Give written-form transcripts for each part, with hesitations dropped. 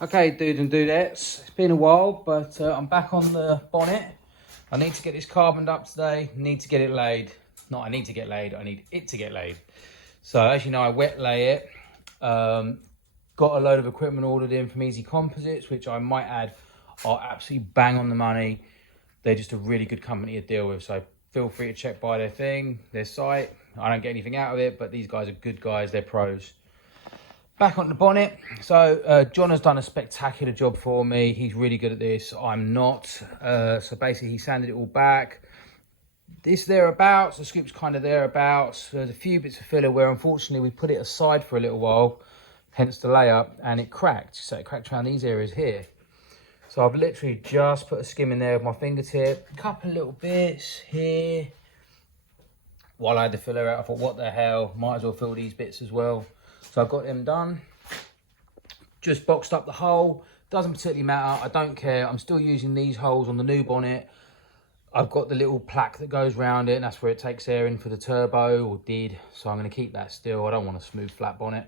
Okay, dudes and dudettes, it's been a while, but I'm back on the bonnet. I need to get this carboned up today, need to get it laid. Not I need to get laid, I need it to get laid. So as you know, I wet lay it. Got a load of equipment ordered in from Easy Composites, which I might add are absolutely bang on the money. They're just a really good company to deal with, so feel free to check by their thing, their site. I don't get anything out of it, but these guys are good guys, they're pros. Back on the bonnet. So John has done a spectacular job for me. He's really good at this. I'm not. So basically he sanded it all back. This thereabouts, the scoop's kind of thereabouts. There's a few bits of filler where unfortunately we put it aside for a little while, hence the layup, and it cracked. So it cracked around these areas here. So I've literally just put a skim in there with my fingertip. A couple of little bits here. While I had the filler out, I thought, what the hell, might as well fill these bits as well. So I've got them done. Just boxed up the hole. Doesn't particularly matter, I don't care. I'm still using these holes on the new bonnet. I've got the little plaque that goes around it, and that's where it takes air in for the turbo, or did. So I'm gonna keep that still. I don't want a smooth flat bonnet.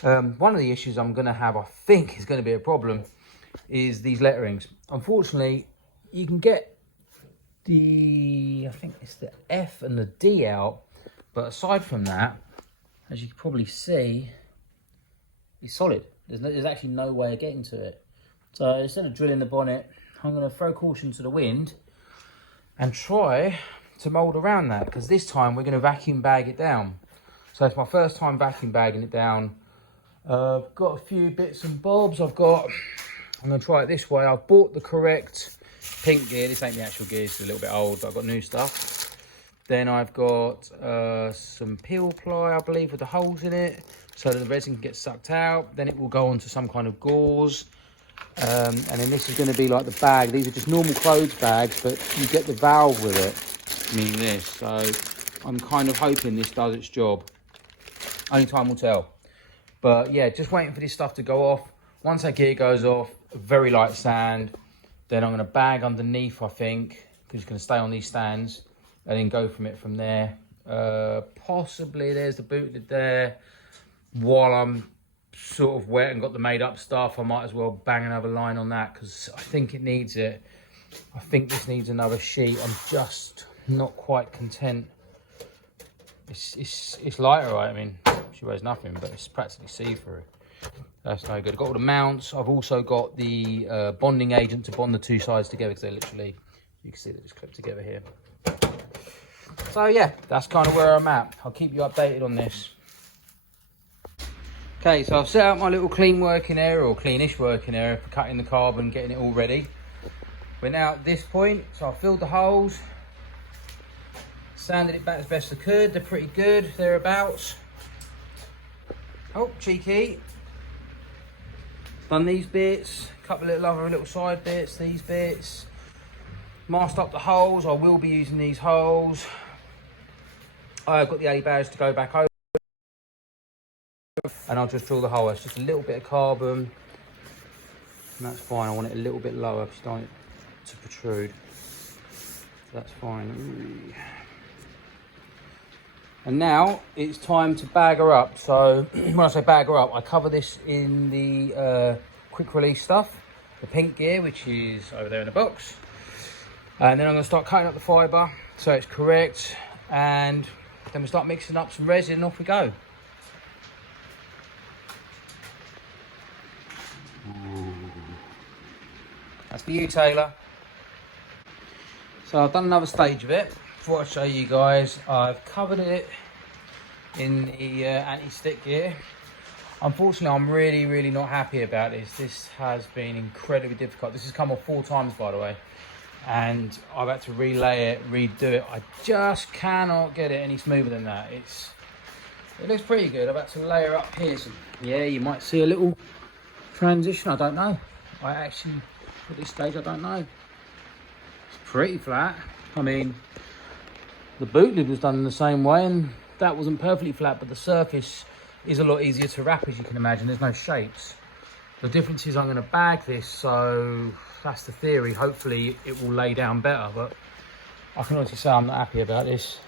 One of the issues I'm gonna have, I think is gonna be a problem, is these letterings. Unfortunately, you can get the, I think it's the F and the D out, but aside from that, as you can probably see, it's solid. There's actually no way of getting to it. So instead of drilling the bonnet, I'm going to throw caution to the wind and try to mould around that, because this time we're going to vacuum bag it down. So it's my first time vacuum bagging it down. I've got a few bits and bobs. I'm going to try it this way. I've bought the correct pink gear. This ain't the actual gear, it's a little bit old, but I've got new stuff. Then I've got some peel ply, I believe, with the holes in it, so that the resin can get sucked out. Then it will go onto some kind of gauze. And then this is going to be like the bag. These are just normal clothes bags, but you get the valve with it, meaning this. So I'm kind of hoping this does its job. Only time will tell. But yeah, just waiting for this stuff to go off. Once that gear goes off, very light sand. Then I'm going to bag underneath, I think, because it's going to stay on these stands. And then go from it from there. Possibly there's the boot lid there. While I'm sort of wet and got the made up stuff, I might as well bang another line on that, because I think it needs it. I think this needs another sheet. I'm just not quite content. It's lighter, right? I mean, she weighs nothing, but it's practically see-through. That's no good. I've got all the mounts. I've also got the bonding agent to bond the two sides together, because they're literally, you can see they're just clipped together here. So yeah, that's kind of where I'm at. I'll keep you updated on this. Okay, so I've set out my little clean working area, or cleanish working area, for cutting the carbon, getting it all ready. We're now at this point, so I've filled the holes, sanded it back as best I could. They're pretty good, thereabouts. Oh, cheeky. Done these bits, a couple of other little side bits, these bits. Masked up the holes. I will be using these holes. I've got the A barriers to go back over, and I'll just drill the hole. It's just a little bit of carbon, and that's fine. I want it a little bit lower because I don't want it to protrude. So that's fine. And now it's time to bag her up. So when I say bag her up, I cover this in the quick release stuff, the pink gear, which is over there in the box. And then I'm going to start cutting up the fibre so it's correct, and then we start mixing up some resin and off we go. That's for you, Taylor. So I've done another stage of it. Before I show you guys, I've covered it in the anti-stick gear. Unfortunately, I'm really not happy about this. This has been incredibly difficult. This has come off 4 times, by the way. And I've had to relay it, redo it. I just cannot get it any smoother than that. It looks pretty good. I've had to layer up here. So yeah, you might see a little transition. I don't know. I actually, at this stage, I don't know. It's pretty flat. I mean, the boot lid was done in the same way, and that wasn't perfectly flat, but the surface is a lot easier to wrap, as you can imagine. There's no shapes. The difference is I'm going to bag this, so that's the theory. Hopefully it will lay down better, but I can honestly say I'm not happy about this.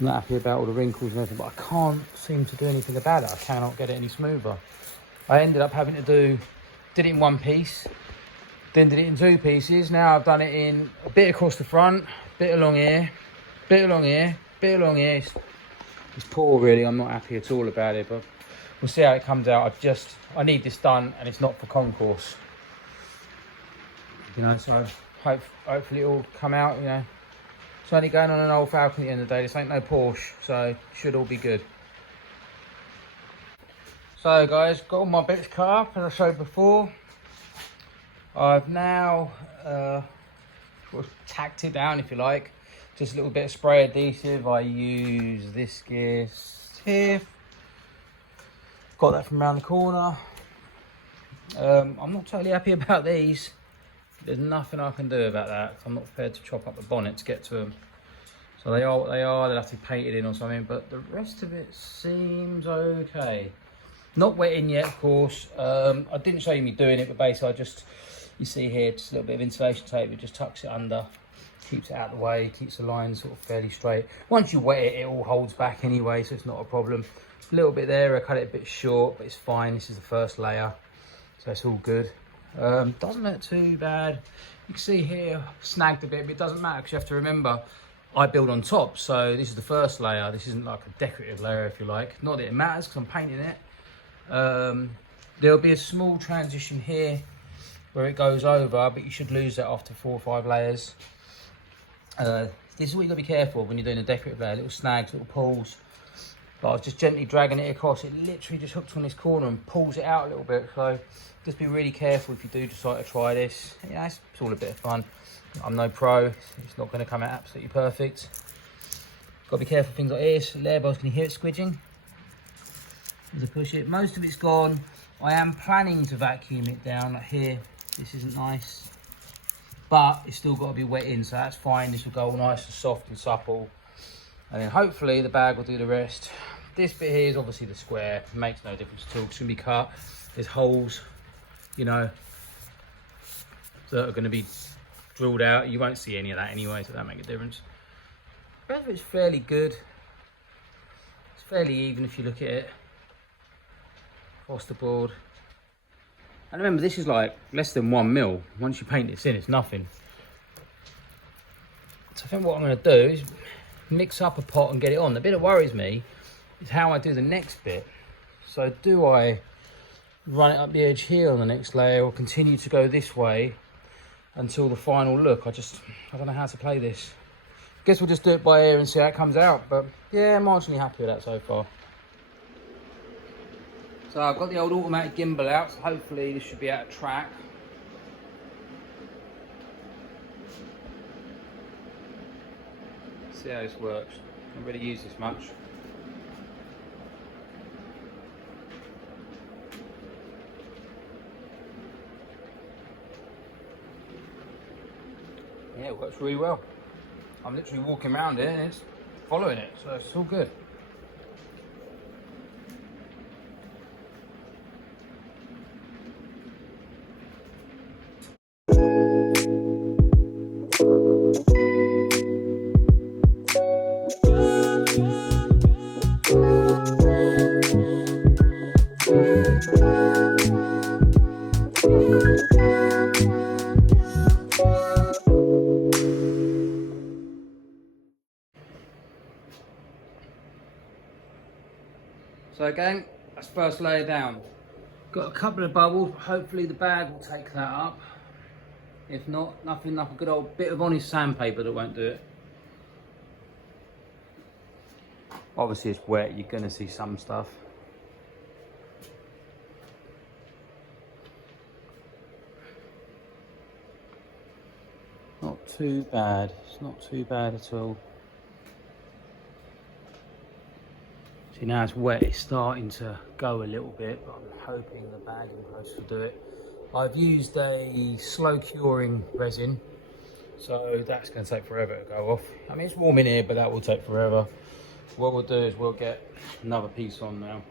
I'm not happy about all the wrinkles and everything, but I can't seem to do anything about it. I cannot get it any smoother. I ended up having to do did it in one piece, then did it in two pieces. Now I've done it in a bit across the front, bit along here, bit along here, bit along here. It's poor really, I'm not happy at all about it, but we'll see how it comes out. I need this done, and it's not for concourse. You know, so hopefully it'll come out, you know. It's only going on an old Falcon at the end of the day. This ain't no Porsche, so it should all be good. So guys, got all my bits cut up as I showed before. I've now sort of tacked it down, if you like. Just a little bit of spray adhesive. I use this gear here. Got that from around the corner. I'm not totally happy about these. There's nothing I can do about that. I'm not prepared to chop up the bonnet to get to them. So they are what they are. They'll have to be painted in or something, but the rest of it seems okay. Not wet in yet, of course. I didn't show you me doing it, but basically you see here, just a little bit of insulation tape. It just tucks it under, keeps it out of the way, keeps the line sort of fairly straight. Once you wet it, it all holds back anyway, so it's not a problem. A little bit there, I cut it a bit short, but it's fine. This is the first layer, so it's all good. Doesn't look too bad. You can see here, snagged a bit, but it doesn't matter because you have to remember, I build on top. So this is the first layer. This isn't like a decorative layer, if you like. Not that it matters because I'm painting it. There'll be a small transition here where it goes over, but you should lose that after 4 or 5 layers. This is what you've got to be careful of when you're doing a decorative layer. Little snags, little pulls. But I was just gently dragging it across. It literally just hooks on this corner and pulls it out a little bit. So just be really careful if you do decide to try this. Yeah, it's all a bit of fun. I'm no pro. It's not going to come out absolutely perfect. Got to be careful with things like this. Layer bells, can you hear it squidging? As I push it, most of it's gone. I am planning to vacuum it down like here. This isn't nice, but it's still got to be wet in, so that's fine. This will go all nice and soft and supple, and then hopefully the bag will do the rest. This bit here is obviously the square. It makes no difference at all. It's going to be cut. There's holes, you know, that are going to be drilled out. You won't see any of that anyway, so that makes a difference. The rest of it's fairly good. It's fairly even if you look at it across the board. And remember, this is like less than 1 mil. Once you paint this in, it's nothing. So I think what I'm going to do is mix up a pot and get it on. The bit that worries me is how I do the next bit. So do I run it up the edge here on the next layer, or continue to go this way until the final look? I don't know how to play this. Guess we'll just do it by ear and see how it comes out. But yeah, I'm marginally happy with that so far. So I've got the old automatic gimbal out, so hopefully this should be out of track. See how this works. I don't really use this much. Yeah, it works really well. I'm literally walking around it and it's following it, so it's all good. So again, that's first layer down. Got a couple of bubbles, but hopefully the bag will take that up. If not, nothing like a good old bit of honest sandpaper that won't do it. Obviously it's wet, you're gonna see some stuff. Not too bad, it's not too bad at all. See, now it's wet, it's starting to go a little bit, but I'm hoping the bagging process will do it. I've used a slow curing resin, so that's going to take forever to go off. I mean, it's warm in here, but that will take forever. What we'll do is we'll get another piece on now.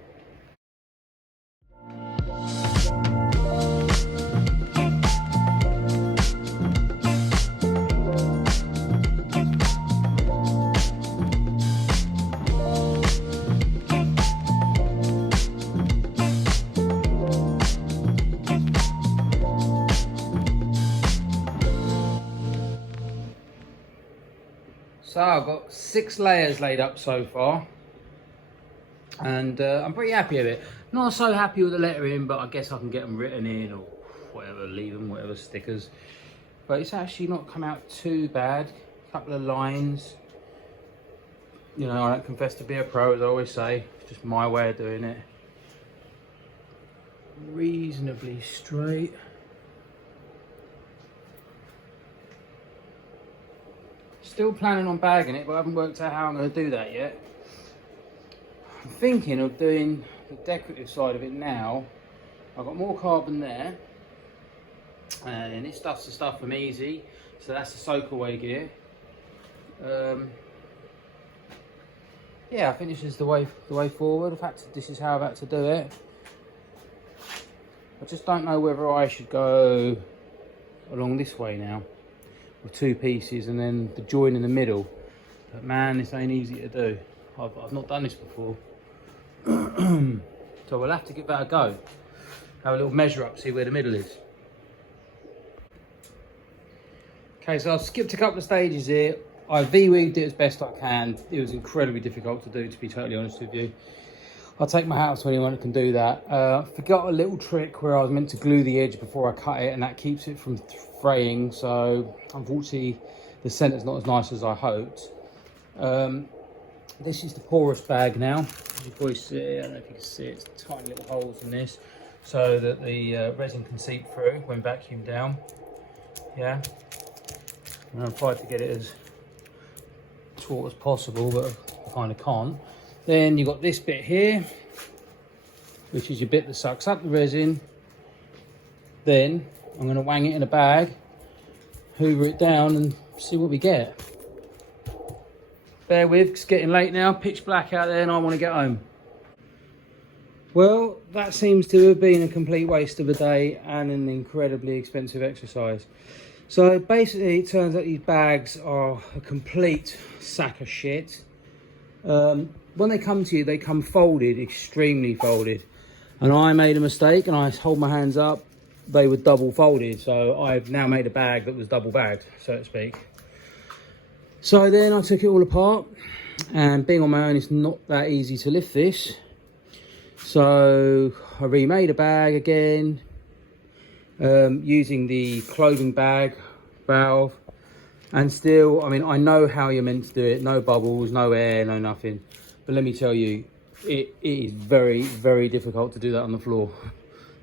So I've got 6 layers laid up so far, and I'm pretty happy with it. Not so happy with the lettering, but I guess I can get them written in or whatever, leave them, whatever, stickers. But it's actually not come out too bad. A couple of lines. You know, I don't confess to be a pro, as I always say. It's just my way of doing it. Reasonably straight. Still planning on bagging it, but I haven't worked out how I'm going to do that yet. I'm thinking of doing the decorative side of it now. I've got more carbon there, and this stuff's the stuff from Easy, so that's the soak away gear. Yeah, I think this is the way forward. In fact, this is how I've had to do it. I just don't know whether I should go along this way now, with 2 pieces and then the join in the middle. But man, this ain't easy to do. I've not done this before. So we'll have to give that a go. Have a little measure up, see where the middle is. Okay, so I've skipped a couple of stages here. I V-weaved it as best I can. It was incredibly difficult to do, to be totally honest with you. I'll take my hat off to anyone who can do that. Forgot a little trick where I was meant to glue the edge before I cut it, and that keeps it from fraying. So unfortunately, the centre's not as nice as I hoped. This is the porous bag now. As you probably see, I don't know if you can see it, it's tiny little holes in this, so that the resin can seep through when vacuumed down. Yeah. And I've tried to get it as taut as possible, but I kind of can't. Then you've got this bit here, which is your bit that sucks up the resin. Then I'm going to wang it in a bag, hoover it down and see what we get. Bear with, it's getting late now, pitch black out there and I want to get home. Well, that seems to have been a complete waste of a day and an incredibly expensive exercise. So basically it turns out these bags are a complete sack of shit. When they come to you, they come folded, extremely folded. And I made a mistake and I hold my hands up, they were double folded. So I've now made a bag that was double bagged, so to speak. So then I took it all apart, and being on my own, it's not that easy to lift this. So I remade a bag again, using the clothing bag valve. And still, I mean, I know how you're meant to do it. No bubbles, no air, no nothing. But let me tell you, it is very, very difficult to do that on the floor.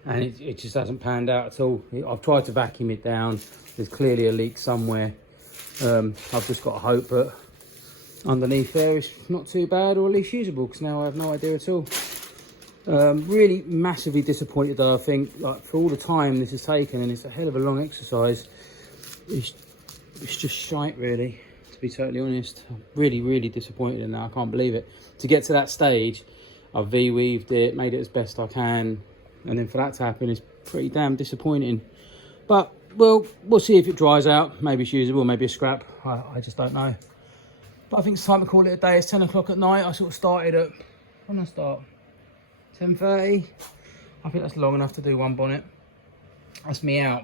And it just hasn't panned out at all. I've tried to vacuum it down. There's clearly a leak somewhere. I've just got to hope that underneath there is not too bad, or at least usable, because now I have no idea at all. Really massively disappointed though. I think, like, for all the time this has taken, and it's a hell of a long exercise, it's just shite, really, to be totally honest. I'm really, really disappointed in that. I can't believe it. To get to that stage, I've V-weaved it, made it as best I can, and then for that to happen is pretty damn disappointing. But, well, we'll see if it dries out. Maybe it's usable, maybe a scrap. I just don't know. But I think it's time to call it a day. It's 10 o'clock at night. I sort of started at, when did I start? 10:30. I think that's long enough to do one bonnet. That's me out.